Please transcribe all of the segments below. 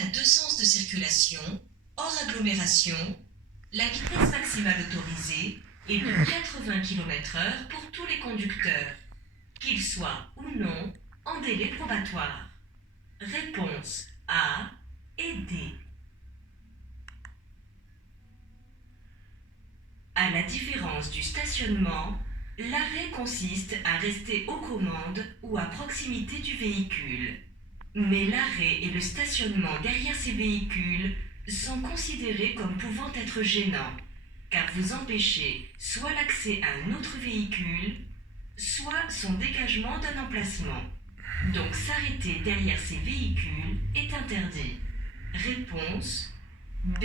à deux sens de circulation, hors agglomération. La vitesse maximale autorisée est de 80 km/h pour tous les conducteurs, qu'ils soient ou non en délai probatoire. Réponse A et D. À la différence du stationnement, l'arrêt consiste à rester aux commandes ou à proximité du véhicule. Mais l'arrêt et le stationnement derrière ces véhicules sont considérés comme pouvant être gênants, car vous empêchez soit l'accès à un autre véhicule, soit son dégagement d'un emplacement. Donc s'arrêter derrière ces véhicules est interdit. Réponse B.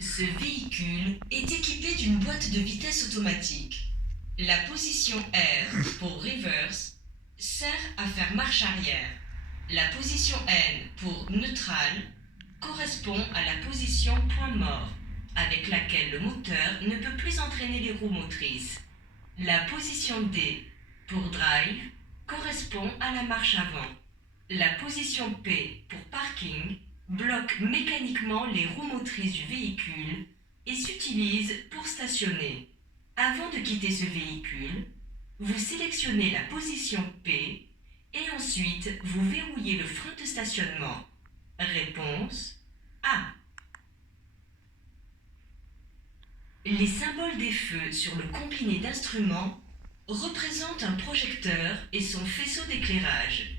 Ce véhicule est équipé d'une boîte de vitesse automatique. La position R pour reverse sert à faire marche arrière. La position N pour neutral correspond à la position point mort, avec laquelle le moteur ne peut plus entraîner les roues motrices. La position D pour drive correspond à la marche avant. La position P pour parking bloque mécaniquement les roues motrices du véhicule et s'utilise pour stationner. Avant de quitter ce véhicule, vous sélectionnez la position P et ensuite vous verrouillez le frein de stationnement. Réponse A. Les symboles des feux sur le combiné d'instruments représentent un projecteur et son faisceau d'éclairage.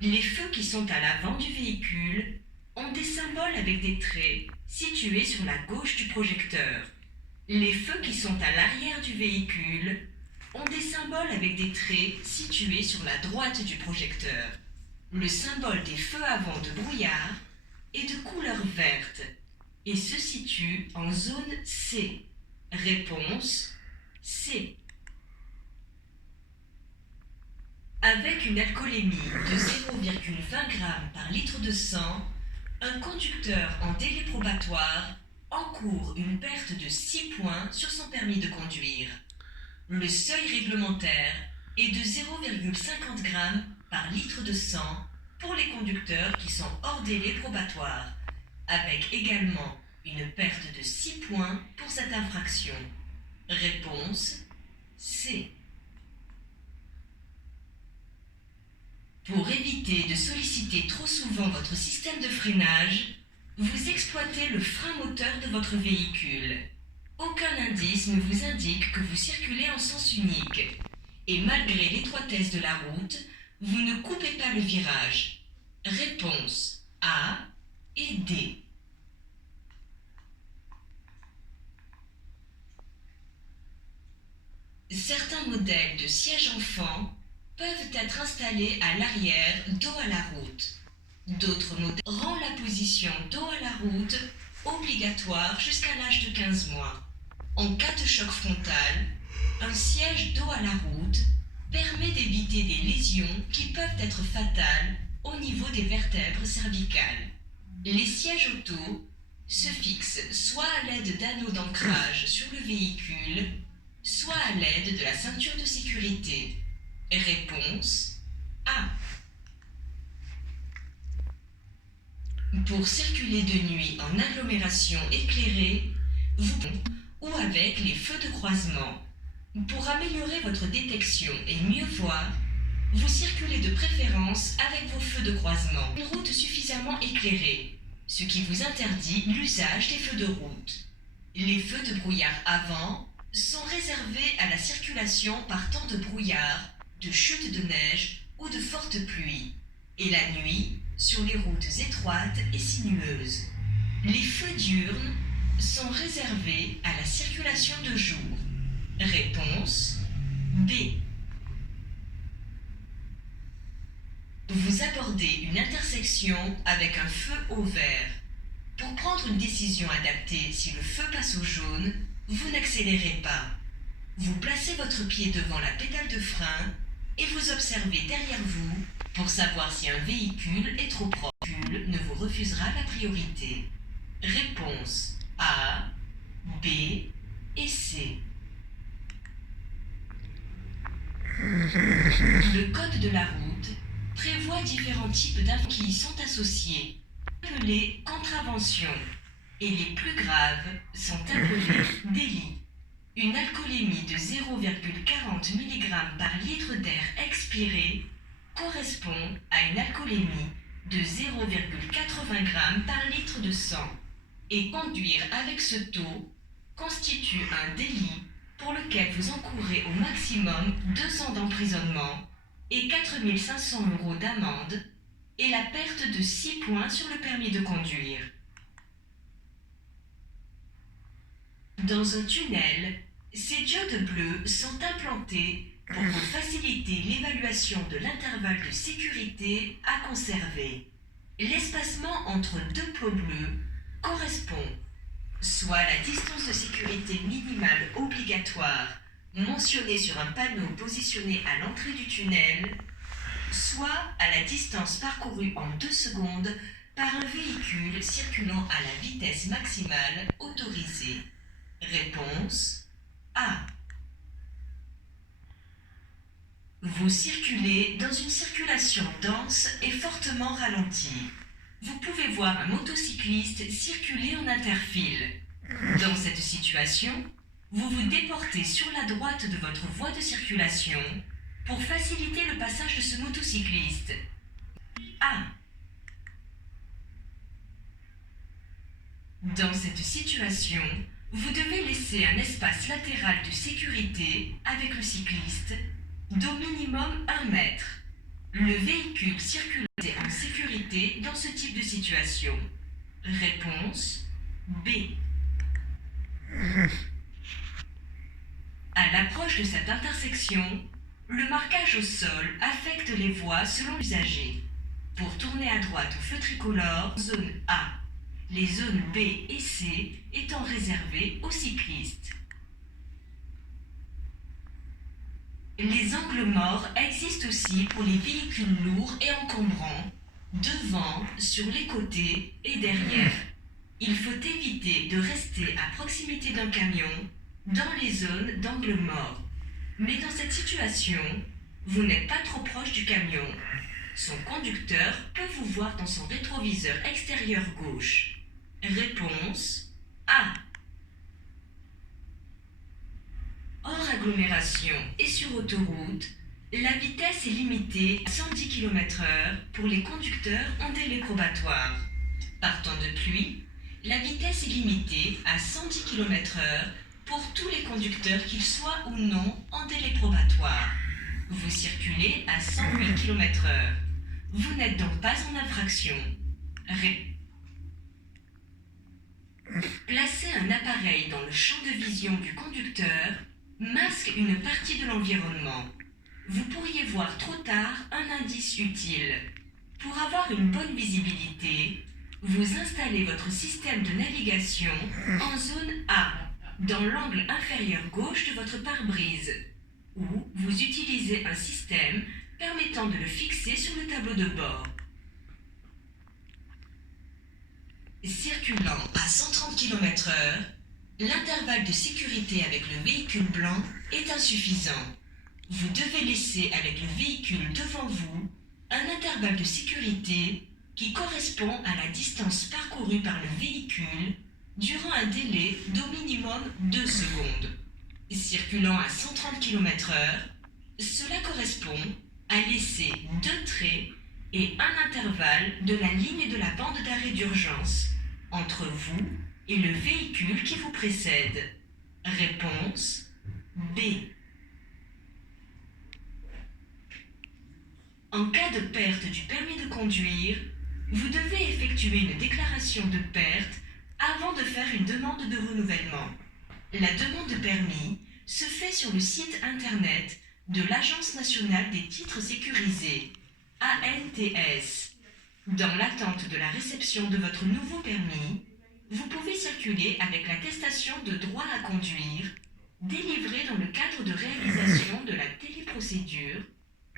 Les feux qui sont à l'avant du véhicule ont des symboles avec des traits situés sur la gauche du projecteur. Les feux qui sont à l'arrière du véhicule ont des symboles avec des traits situés sur la droite du projecteur. Le symbole des feux avant de brouillard est de couleur verte et se situe en zone C. Réponse C. Avec une alcoolémie de 0,20 g par litre de sang, un conducteur en délai probatoire encourt une perte de 6 points sur son permis de conduire. Le seuil réglementaire est de 0,50 g par litre de sang pour les conducteurs qui sont hors délai probatoire, avec également une perte de 6 points pour cette infraction. Réponse C. Pour éviter de solliciter trop souvent votre système de freinage, vous exploitez le frein moteur de votre véhicule. Aucun indice ne vous indique que vous circulez en sens unique. Et malgré l'étroitesse de la route, vous ne coupez pas le virage. Réponse A et D. Certains modèles de sièges enfants peuvent être installés à l'arrière dos à la route. D'autres modèles rendent la position dos à la route obligatoire jusqu'à l'âge de 15 mois. En cas de choc frontal, un siège dos à la route permet d'éviter des lésions qui peuvent être fatales au niveau des vertèbres cervicales. Les sièges auto se fixent soit à l'aide d'anneaux d'ancrage sur le véhicule, soit à l'aide de la ceinture de sécurité. Réponse A. Pour circuler de nuit en agglomération éclairée, ou avec les feux de croisement. Pour améliorer votre détection et mieux voir, vous circulez de préférence avec vos feux de croisement. Une route suffisamment éclairée, ce qui vous interdit l'usage des feux de route. Les feux de brouillard avant sont réservés à la circulation par temps de brouillard, de chute de neige ou de fortes pluies, et la nuit sur les routes étroites et sinueuses. Les feux diurnes sont réservés à la circulation de jour. Réponse B. Vous abordez une intersection avec un feu au vert. Pour prendre une décision adaptée si le feu passe au jaune, vous n'accélérez pas. Vous placez votre pied devant la pédale de frein et vous observez derrière vous pour savoir si un véhicule est trop proche. Le véhicule ne vous refusera la priorité. Réponse A, B et C. Le code de la route prévoit différents types d'infractions qui y sont associées, appelées contraventions, et les plus graves sont appelées délits. Une alcoolémie de 0,40 mg par litre d'air expiré correspond à une alcoolémie de 0,80 g par litre de sang, et conduire avec ce taux constitue un délit pour lequel vous encourez au maximum 2 ans d'emprisonnement et 4 500 € d'amende et la perte de 6 points sur le permis de conduire. Dans un tunnel, ces diodes bleues sont implantées pour faciliter l'évaluation de l'intervalle de sécurité à conserver. L'espacement entre deux plots bleus correspond soit à la distance de sécurité minimale obligatoire mentionnée sur un panneau positionné à l'entrée du tunnel, soit à la distance parcourue en 2 secondes par un véhicule circulant à la vitesse maximale autorisée. Réponse A. Vous circulez dans une circulation dense et fortement ralentie. Vous pouvez voir un motocycliste circuler en interfile. Dans cette situation, vous vous déportez sur la droite de votre voie de circulation pour faciliter le passage de ce motocycliste. A. Dans cette situation, vous devez laisser un espace latéral de sécurité avec le cycliste d'au minimum 1 mètre. Le véhicule circule en sécurité dans ce type de situation. Réponse B. À l'approche de cette intersection, le marquage au sol affecte les voies selon l'usager. Pour tourner à droite au feu tricolore, zone A. Les zones B et C étant réservées aux cyclistes. Les angles morts existent aussi pour les véhicules lourds et encombrants, devant, sur les côtés et derrière. Il faut éviter de rester à proximité d'un camion dans les zones d'angle mort. Mais dans cette situation, vous n'êtes pas trop proche du camion. Son conducteur peut vous voir dans son rétroviseur extérieur gauche. Réponse A. Hors agglomération et sur autoroute, la vitesse est limitée à 110 km/h pour les conducteurs en délai probatoire. Par temps de pluie, la vitesse est limitée à 110 km/h pour tous les conducteurs, qu'ils soient ou non en délai probatoire. Vous circulez à 108 km/h. Vous n'êtes donc pas en infraction. Placer un appareil dans le champ de vision du conducteur masque une partie de l'environnement. Vous pourriez voir trop tard un indice utile. Pour avoir une bonne visibilité, vous installez votre système de navigation en zone A, dans l'angle inférieur gauche de votre pare-brise, ou vous utilisez un système permettant de le fixer sur le tableau de bord. Circulant à 130 km/h, l'intervalle de sécurité avec le véhicule blanc est insuffisant. Vous devez laisser avec le véhicule devant vous un intervalle de sécurité qui correspond à la distance parcourue par le véhicule durant un délai d'au minimum 2 secondes. Circulant à 130 km/h, cela correspond à laisser 2 traits et un intervalle de la ligne de la bande d'arrêt d'urgence entre vous et le véhicule qui vous précède. Réponse B. En cas de perte du permis de conduire, vous devez effectuer une déclaration de perte avant de faire une demande de renouvellement. La demande de permis se fait sur le site internet de l'Agence nationale des titres sécurisés, ANTS. Dans l'attente de la réception de votre nouveau permis, vous pouvez circuler avec l'attestation de droit à conduire, délivrée dans le cadre de réalisation de la téléprocédure,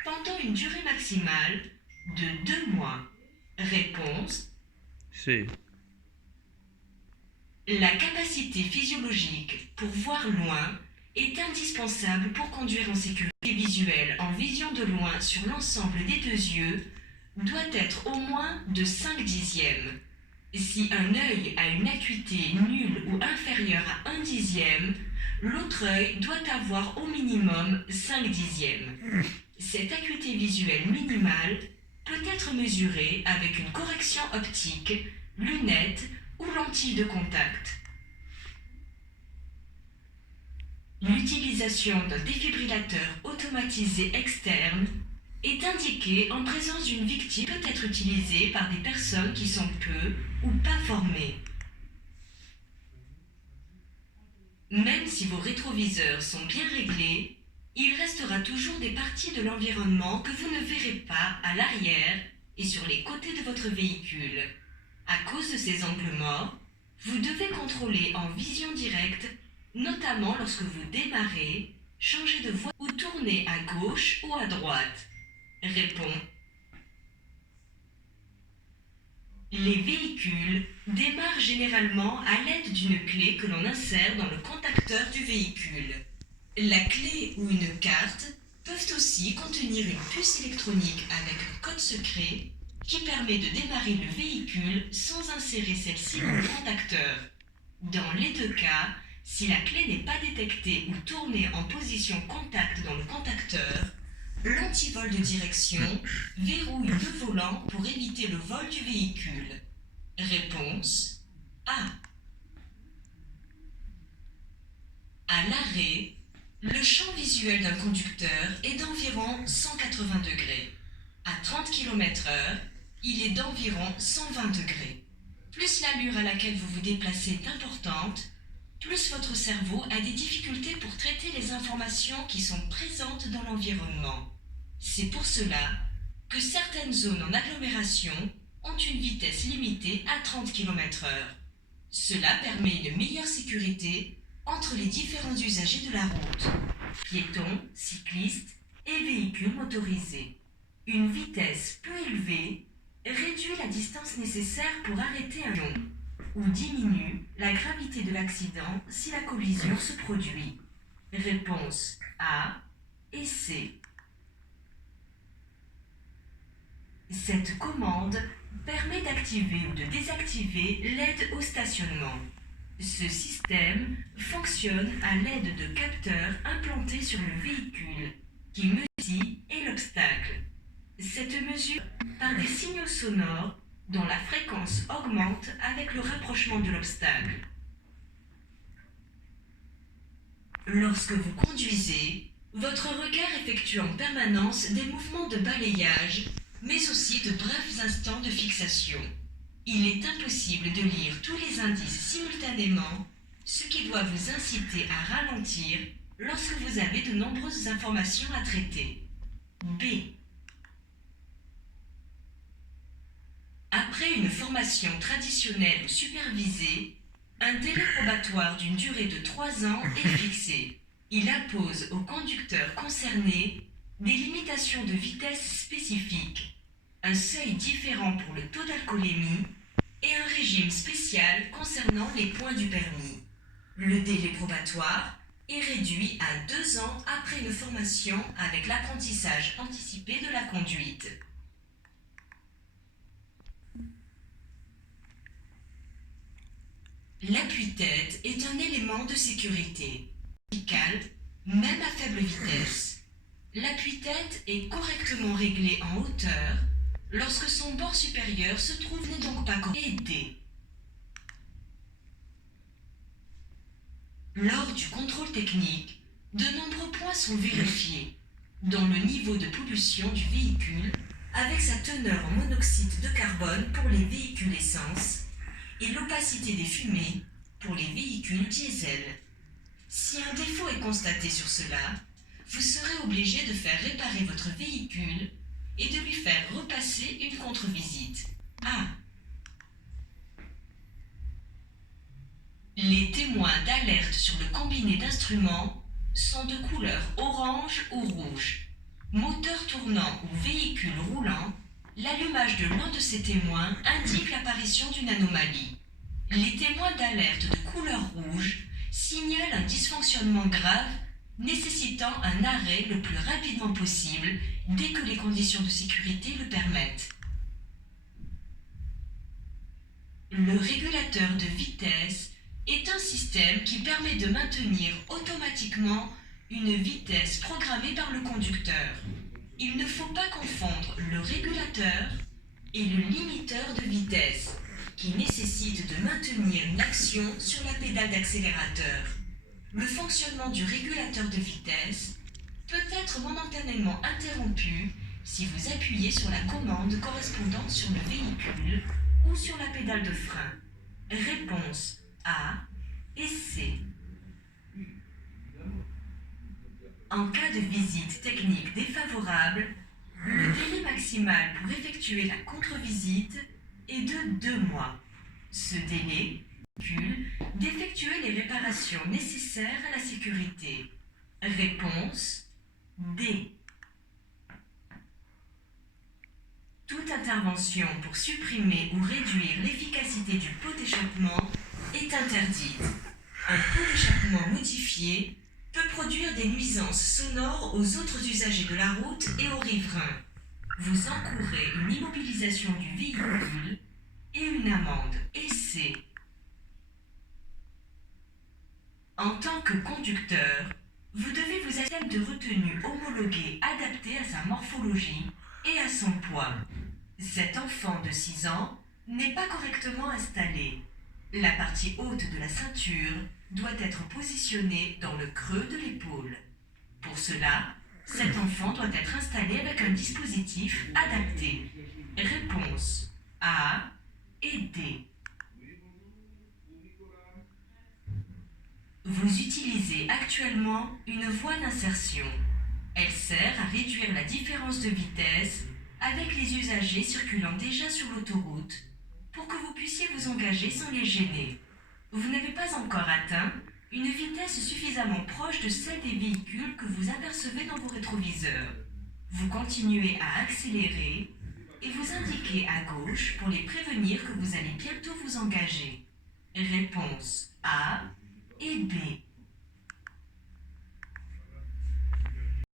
pendant une durée maximale de 2 mois. Réponse C. La capacité physiologique pour voir loin est indispensable pour conduire en sécurité. Visuel en vision de loin sur l'ensemble des deux yeux doit être au moins de 5/10. Si un œil a une acuité nulle ou inférieure à 1/10, l'autre œil doit avoir au minimum 5/10. Cette acuité visuelle minimale peut être mesurée avec une correction optique, lunettes ou lentilles de contact. L'utilisation d'un défibrillateur automatisé externe est indiquée en présence d'une victime, peut être utilisée par des personnes qui sont peu ou pas formées. Même si vos rétroviseurs sont bien réglés, il restera toujours des parties de l'environnement que vous ne verrez pas à l'arrière et sur les côtés de votre véhicule. À cause de ces angles morts, vous devez contrôler en vision directe, notamment lorsque vous démarrez, changez de voie ou tournez à gauche ou à droite. Réponds. Les véhicules démarrent généralement à l'aide d'une clé que l'on insère dans le contacteur du véhicule. La clé ou une carte peuvent aussi contenir une puce électronique avec un code secret qui permet de démarrer le véhicule sans insérer celle-ci dans le contacteur. Dans les deux cas, si la clé n'est pas détectée ou tournée en position contact dans le contacteur, l'antivol de direction verrouille le volant pour éviter le vol du véhicule. Réponse A. À l'arrêt, le champ visuel d'un conducteur est d'environ 180 degrés. À 30 km/h, il est d'environ 120 degrés. Plus l'allure à laquelle vous vous déplacez est importante, plus votre cerveau a des difficultés pour traiter les informations qui sont présentes dans l'environnement. C'est pour cela que certaines zones en agglomération ont une vitesse limitée à 30 km/h. Cela permet une meilleure sécurité entre les différents usagers de la route, piétons, cyclistes et véhicules motorisés. Une vitesse peu élevée réduit la distance nécessaire pour arrêter un avion ou diminue la gravité de l'accident si la collision se produit. Réponse A et C. Cette commande permet d'activer ou de désactiver l'aide au stationnement. Ce système fonctionne à l'aide de capteurs implantés sur le véhicule qui mesurent et l'obstacle. Cette mesure par des signaux sonores dont la fréquence augmente avec le rapprochement de l'obstacle. Lorsque vous conduisez, votre regard effectue en permanence des mouvements de balayage, mais aussi de brefs instants de fixation. Il est impossible de lire tous les indices simultanément, ce qui doit vous inciter à ralentir lorsque vous avez de nombreuses informations à traiter. B. Après une formation traditionnelle ou supervisée, un délai probatoire d'une durée de 3 ans est fixé. Il impose aux conducteurs concernés des limitations de vitesse spécifiques, un seuil différent pour le taux d'alcoolémie et un régime spécial concernant les points du permis. Le délai probatoire est réduit à 2 ans après une formation avec l'apprentissage anticipé de la conduite. L'appui-tête est un élément de sécurité. Même à faible vitesse. L'appui-tête est correctement réglé en hauteur lorsque son bord supérieur se trouve n'est donc pas aidé. Lors du contrôle technique, de nombreux points sont vérifiés, dont le niveau de pollution du véhicule avec sa teneur en monoxyde de carbone pour les véhicules essence et l'opacité des fumées pour les véhicules diesel. Si un défaut est constaté sur cela, vous serez obligé de faire réparer votre véhicule et de lui faire repasser une contre-visite. A. Les témoins d'alerte sur le combiné d'instruments sont de couleur orange ou rouge. Moteur tournant ou véhicule roulant, l'allumage de l'un de ces témoins indique l'apparition d'une anomalie. Les témoins d'alerte de couleur rouge signalent un dysfonctionnement grave nécessitant un arrêt le plus rapidement possible dès que les conditions de sécurité le permettent. Le régulateur de vitesse est un système qui permet de maintenir automatiquement une vitesse programmée par le conducteur. Il ne faut pas confondre le régulateur et le limiteur de vitesse, qui nécessite de maintenir une action sur la pédale d'accélérateur. Le fonctionnement du régulateur de vitesse peut être momentanément interrompu si vous appuyez sur la commande correspondante sur le véhicule ou sur la pédale de frein. Réponse A et C. En cas de visite technique défavorable, le délai maximal pour effectuer la contre-visite est de 2 mois. Ce délai calcule d'effectuer les réparations nécessaires à la sécurité. Réponse D. Toute intervention pour supprimer ou réduire l'efficacité du pot d'échappement est interdite. Un pot d'échappement modifié peut produire des nuisances sonores aux autres usagers de la route et aux riverains. Vous encourez une immobilisation du véhicule et une amende. Et C. En tant que conducteur, vous devez vous assurer de retenue homologuée adaptée à sa morphologie et à son poids. Cet enfant de 6 ans n'est pas correctement installé. La partie haute de la ceinture doit être positionnée dans le creux de l'épaule. Pour cela, cet enfant doit être installé avec un dispositif adapté. Réponse A et D. Vous utilisez actuellement une voie d'insertion. Elle sert à réduire la différence de vitesse avec les usagers circulant déjà sur l'autoroute pour que vous puissiez vous engager sans les gêner. Vous n'avez pas encore atteint une vitesse suffisamment proche de celle des véhicules que vous apercevez dans vos rétroviseurs. Vous continuez à accélérer et vous indiquez à gauche pour les prévenir que vous allez bientôt vous engager. Réponse